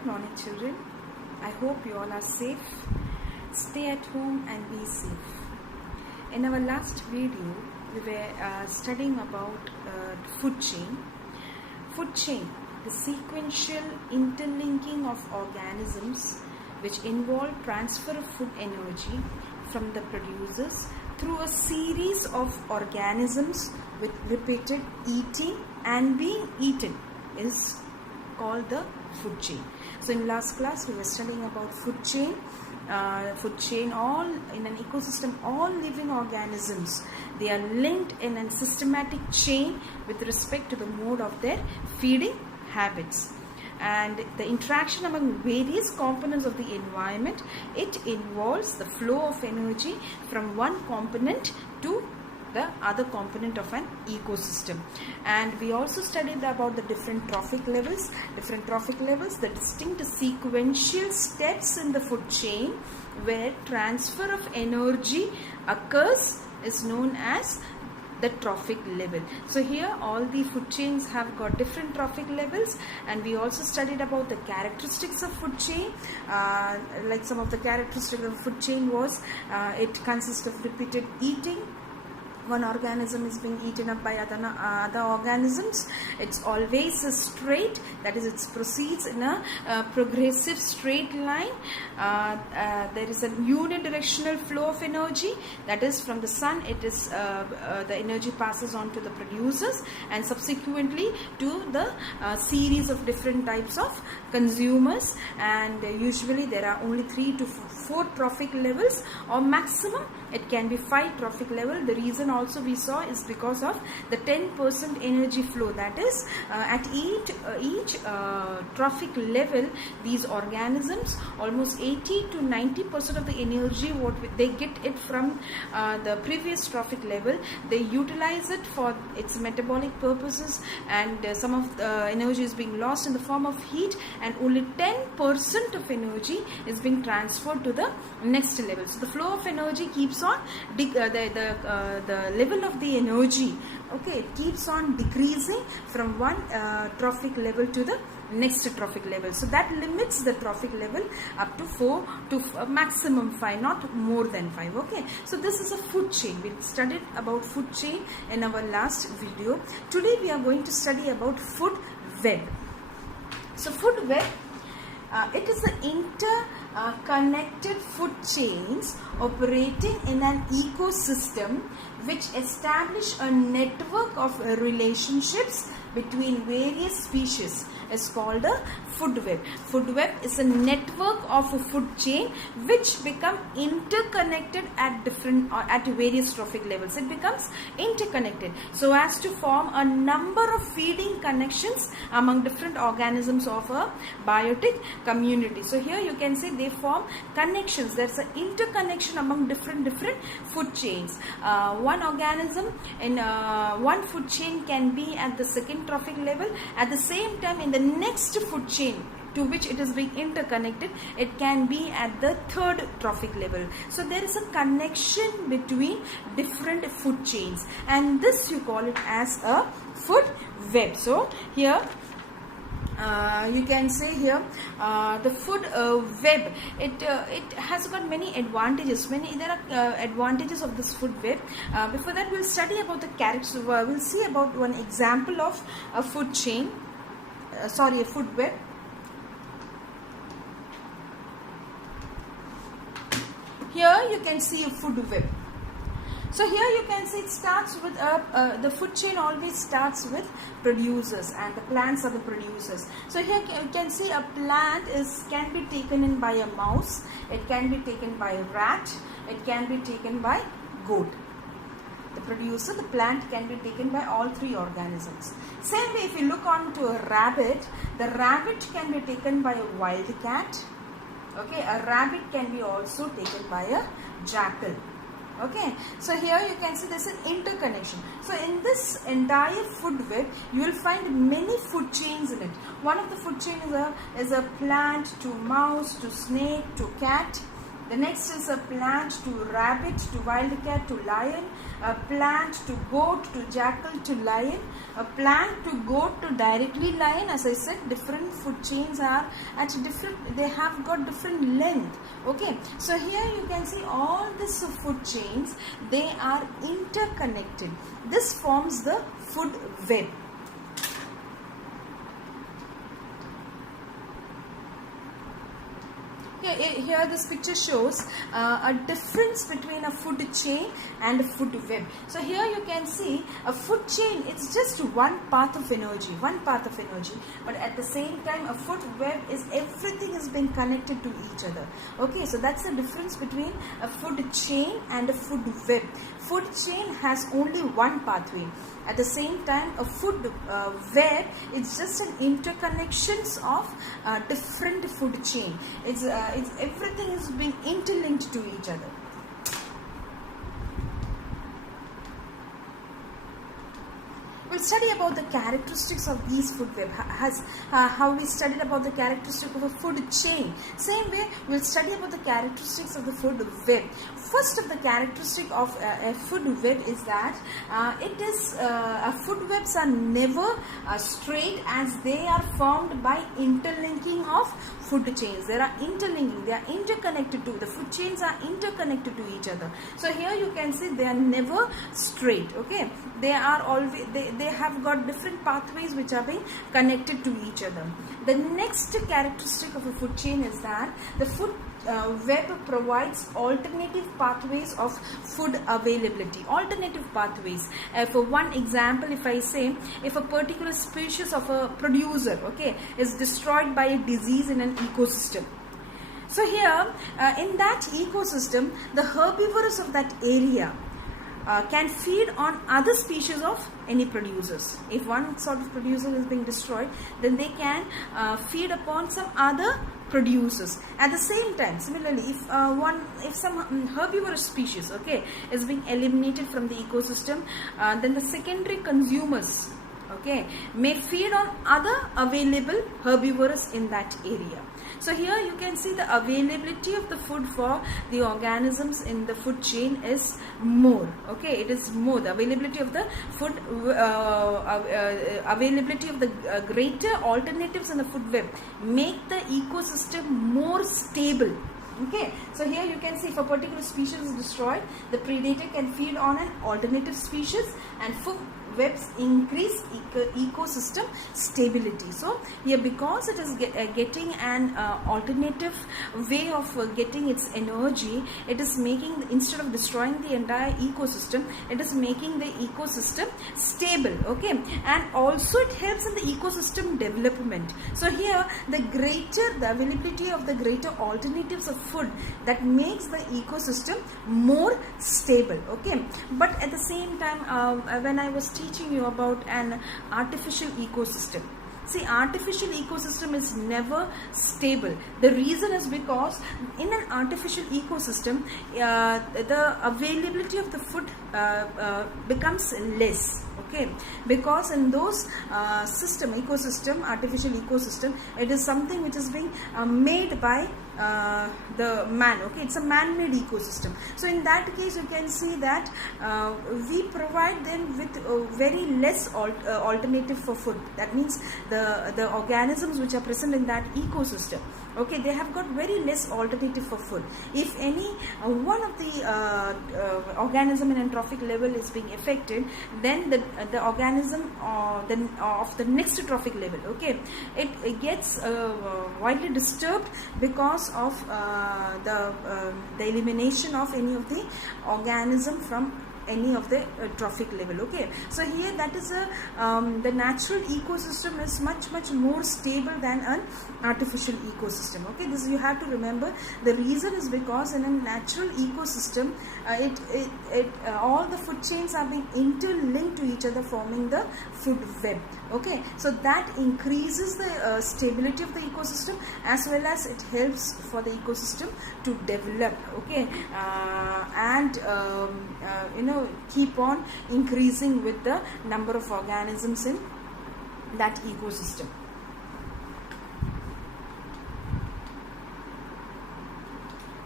Good morning, children. I hope you all are safe. Stay at home and be safe. In our last video, we were studying about food chain. Food chain, the sequential interlinking of organisms which involve transfer of food energy from the producers through a series of organisms with repeated eating and being eaten is called the food chain. So in last class we were studying about food chain. All in an ecosystem, all living organisms, they are linked in a systematic chain with respect to the mode of their feeding habits. And the interaction among various components of the environment, it involves the flow of energy from one component to the other component of an ecosystem. And we also studied about the different trophic levels, the distinct sequential steps in the food chain where transfer of energy occurs is known as the trophic level. So here all the food chains have got different trophic levels, and we also studied about the characteristics of food chain. Like some of the characteristics of food chain was it consists of repeated eating. One organism is being eaten up by other organisms. It's always straight, that is, it proceeds in a progressive straight line. There is a unidirectional flow of energy, that is, from the sun it is the energy passes on to the producers and subsequently to the series of different types of consumers. And usually there are only 3 to 4 trophic levels, or maximum it can be 5 trophic level. The reason also we saw is because of the 10% energy flow, that is, at each trophic level, these organisms, almost 80 to 90% of the energy what they get it from the previous trophic level, they utilize it for its metabolic purposes, and some of the energy is being lost in the form of heat, and only 10% of energy is being transferred to the next level. So the flow of energy keeps on the level of the energy, okay, it keeps on decreasing from one trophic level to the next trophic level. So that limits the trophic level up to 4 to maximum 5, not more than 5. Okay, so this is a food chain. We studied about food chain in our last video. Today we are going to study about food web. So food web, it is the interconnected food chains operating in an ecosystem which establish a network of relationships between various species is called a food web. Food web is a network of a food chain which become interconnected at various trophic levels. It becomes interconnected so as to form a number of feeding connections among different organisms of a biotic community. So here you can see they form connections. There's an interconnection among different food chains. One organism in one food chain can be at the second trophic level. At the same time, in the next food chain to which it is being interconnected, it can be at the third trophic level. So there is a connection between different food chains, and this you call it as a food web. So here you can say here the food web, it has got many advantages. There are advantages of this food web. Before that, we'll study about the characters. We'll see about one example of a food chain. A food web. Here you can see a food web. So here you can see it starts with the food chain always starts with producers, and the plants are the producers. So here you can see a plant can be taken in by a mouse, it can be taken by a rat, it can be taken by goat. The producer, the plant can be taken by all 3 organisms. Same way, if you look on to a rabbit, the rabbit can be taken by a wild cat. Okay, a rabbit can be also taken by a jackal. Okay, so here you can see there's an interconnection. So in this entire food web, you will find many food chains in it. One of the food chain is a plant to mouse to snake to cat. The next is a plant to rabbit to wildcat to lion, a plant to goat to jackal to lion, a plant to goat to directly lion. As I said, different food chains are at different, they have got different length. Okay, so here you can see all these food chains, they are interconnected. This forms the food web. Here this picture shows a difference between a food chain and a food web. So here you can see a food chain, it's just one path of energy, but at the same time a food web is everything is being connected to each other. Okay, so that's the difference between a food chain and a food web. Food chain has only one pathway. At the same time, a food web is just an interconnections of different food chain. It's everything is being interlinked to each other. We'll study about the characteristics of these food web, how we studied about the characteristic of a food chain. Same way, we'll study about the characteristics of the food web. First of the characteristic of a food web is that food webs are never straight, as they are formed by interlinking of food chains. They are interlinking, they are interconnected to, the food chains are interconnected to each other. So here you can see they are never straight. Okay, they are always, they have got different pathways which are being connected to each other. The next characteristic of a food chain is that the food web provides alternative pathways of food availability. Alternative pathways. For one example, if I say, if a particular species of a producer, okay, is destroyed by a disease in an ecosystem. So here, in that ecosystem, the herbivores of that area can feed on other species of any producers. If one sort of producer is being destroyed, then they can feed upon some other producers. At the same time, similarly, if some herbivorous species, okay, is being eliminated from the ecosystem, then the secondary consumers, okay, may feed on other available herbivores in that area. So here you can see the availability of the food for the organisms in the food chain is more. Okay, it is more. The availability of the food, availability of the greater alternatives in the food web make the ecosystem more stable. Okay, so here you can see if a particular species is destroyed, the predator can feed on an alternative species, and food webs increase ecosystem stability. So here, because it is getting an alternative way of getting its energy, it is making, instead of destroying the entire ecosystem, it is making the ecosystem stable. Okay, and also it helps in the ecosystem development. So here, the availability of the greater alternatives of food, that makes the ecosystem more stable. Okay, but at the same time, when I was teaching you about an artificial ecosystem, see, artificial ecosystem is never stable. The reason is because in an artificial ecosystem, the availability of the food becomes less. Okay, because in those artificial ecosystem, it is something which is being made by the man. Okay, it's a man-made ecosystem. So in that case, you can see that we provide them with very less alternative for food. That means the organisms which are present in that ecosystem, okay, they have got very less alternative for food. If any one of the organism in an trophic level is being affected, then the organism of the next trophic level, okay, it gets widely disturbed because of the elimination of any of the organism from any of the trophic level. Okay, so here that is the natural ecosystem is much more stable than an artificial ecosystem. Okay, this you have to remember. The reason is because in a natural ecosystem, all the food chains are being interlinked to each other, forming the food web. Okay, so that increases the stability of the ecosystem, as well as it helps for the ecosystem to develop. Okay, and keep on increasing with the number of organisms in that ecosystem.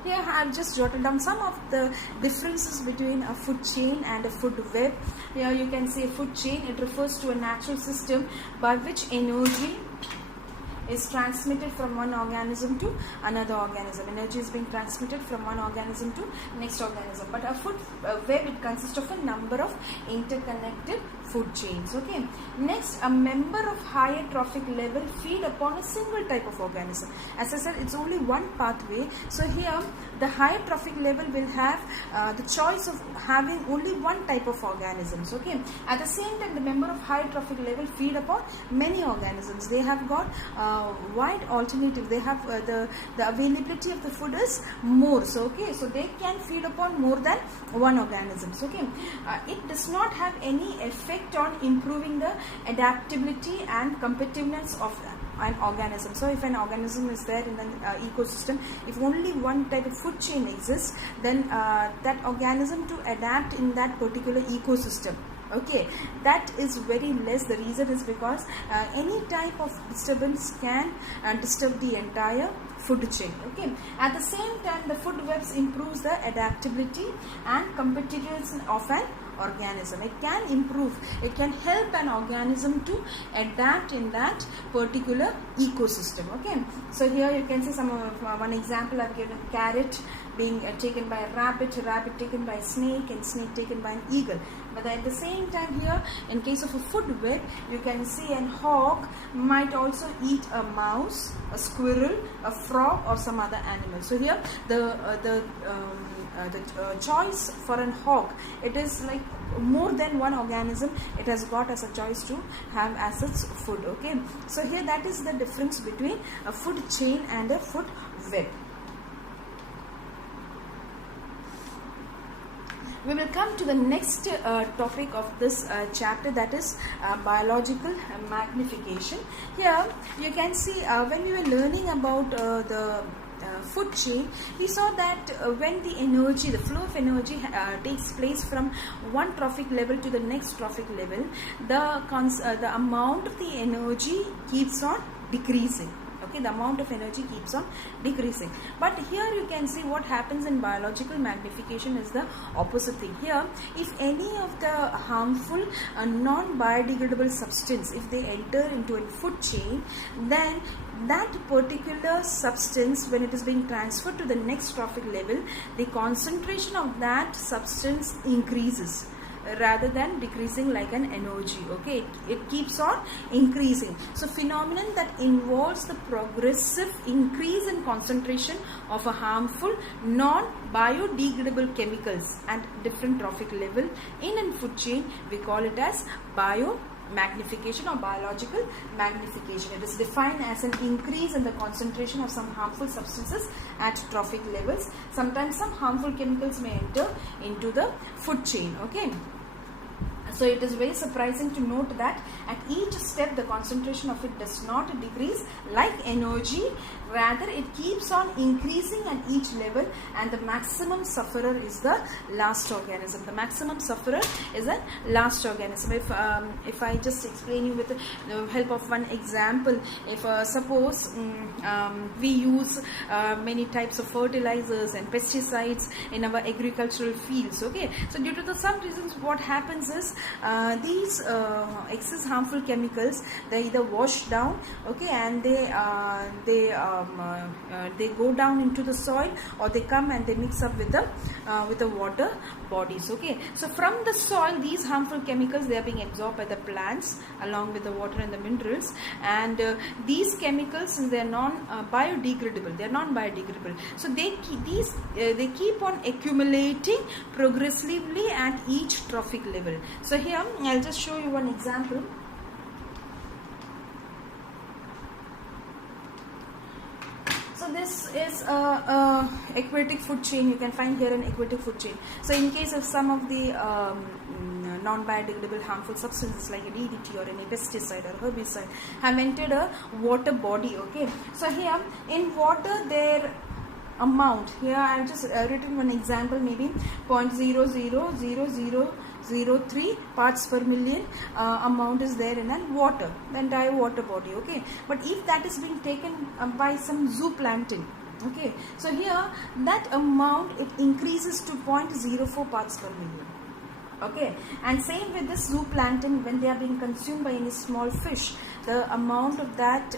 Here I've just jotted down some of the differences between a food chain and a food web. Here you can see a food chain. It refers to a natural system by which energy is transmitted from one organism to another organism. Energy is being transmitted from one organism to next organism. But a food web, it consists of a number of interconnected food chains. Okay. Next, a member of higher trophic level feed upon a single type of organism. As I said, it's only one pathway. So here, the higher trophic level will have the choice of having only one type of organisms. Okay. At the same time, the member of higher trophic level feed upon many organisms. They have got wide alternative. They have the availability of the food is more. So okay, so they can feed upon more than one organisms. Okay, it does not have any effect on improving the adaptability and competitiveness of an organism. So if an organism is there in an ecosystem, if only one type of food chain exists, then that organism to adapt in that particular ecosystem, okay, that is very less. The reason is because any type of disturbance can disturb the entire food chain. Okay, at the same time, the food webs improves the adaptability and competitiveness of an organism. It can improve, it can help an organism to adapt in that particular ecosystem. Okay, so here you can see some one example I've given: carrot being taken by a rabbit taken by a snake, and snake taken by an eagle. But at the same time, here in case of a food web, you can see an hawk might also eat a mouse, a squirrel, a frog, or some other animal. So here the choice for an hawk, it is like more than one organism it has got as a choice to have as its food. Okay, so here that is the difference between a food chain and a food web. We will come to the next topic of this chapter, that is biological magnification. Here you can see when we were learning about the food chain, we saw that when the energy, the flow of energy takes place from one trophic level to the next trophic level, the amount of the energy keeps on decreasing. Okay, the amount of energy keeps on decreasing. But here you can see what happens in biological magnification is the opposite thing. Here, if any of the harmful non-biodegradable substance, if they enter into a food chain, then that particular substance, when it is being transferred to the next trophic level, the concentration of that substance increases rather than decreasing like an energy. Okay, it keeps on increasing. So phenomenon that involves the progressive increase in concentration of a harmful non-biodegradable chemicals at different trophic level in a food chain, we call it as biomagnification or biological magnification. It is defined as an increase in the concentration of some harmful substances at trophic levels. Sometimes some harmful chemicals may enter into the food chain. Okay, so it is very surprising to note that at each step the concentration of it does not decrease like energy, rather it keeps on increasing at each level, and the maximum sufferer is the last organism. The maximum sufferer is the last organism. If I just explain you with the help of one example, if suppose we use many types of fertilizers and pesticides in our agricultural fields. Okay, so due to some reasons, what happens is these excess harmful chemicals, they either wash down, okay, and they go down into the soil, or they come and they mix up with the water bodies. Okay, so from the soil, these harmful chemicals, they are being absorbed by the plants along with the water and the minerals, and these chemicals, they are non-biodegradable. They are non-biodegradable. So they keep on accumulating progressively at each trophic level. So here I'll just show you one example. So this is a aquatic food chain. You can find here an aquatic food chain. So in case of some of the non-biodegradable harmful substances like an DDT or any pesticide or herbicide have entered a water body. Okay, so here in water, their amount, here I have just written one example, maybe 0.000003 parts per million amount is there in a water, the entire water body. Okay, but if that is being taken by some zooplankton, Okay, so here that amount it increases to 0.04 parts per million. Okay, and same with the zooplankton, when they are being consumed by any small fish, the amount of that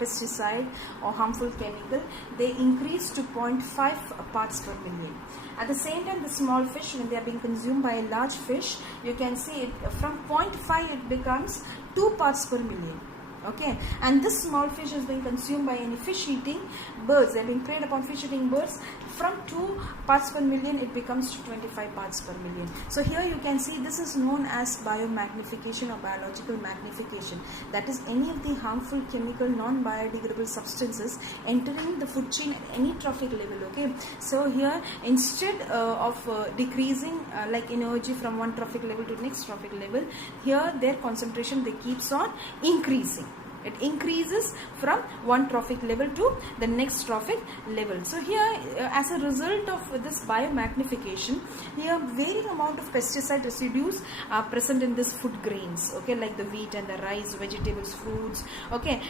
pesticide or harmful chemical, they increase to 0.5 parts per million. At the same time, the small fish, when they are being consumed by a large fish, you can see it from 0.5 it becomes 2 parts per million. Okay, and this small fish is being consumed by any fish eating birds. They are being preyed upon fish eating birds. From 2 parts per million it becomes to 25 parts per million. So here you can see this is known as biomagnification or biological magnification. That is any of the harmful chemical non-biodegradable substances entering the food chain at any trophic level. Okay, so here instead of decreasing like energy from one trophic level to next trophic level, here their concentration they keeps on increasing. It increases from one trophic level to the next trophic level. So here as a result of this biomagnification, here varying amount of pesticide residues are present in this food grains, okay, like the wheat and the rice, vegetables, fruits, okay,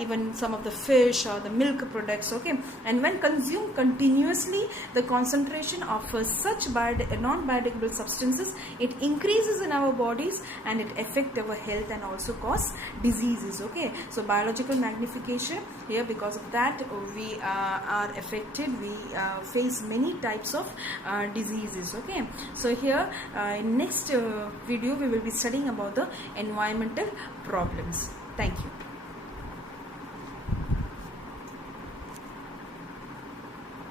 even some of the fish or the milk products, okay. And when consumed continuously, the concentration of such non-biodegradable substances, it increases in our bodies and it affects our health and also cause diseases, okay. So biological magnification, here because of that we are affected, we face many types of diseases, okay. So here in next video we will be studying about the environmental problems. Thank you.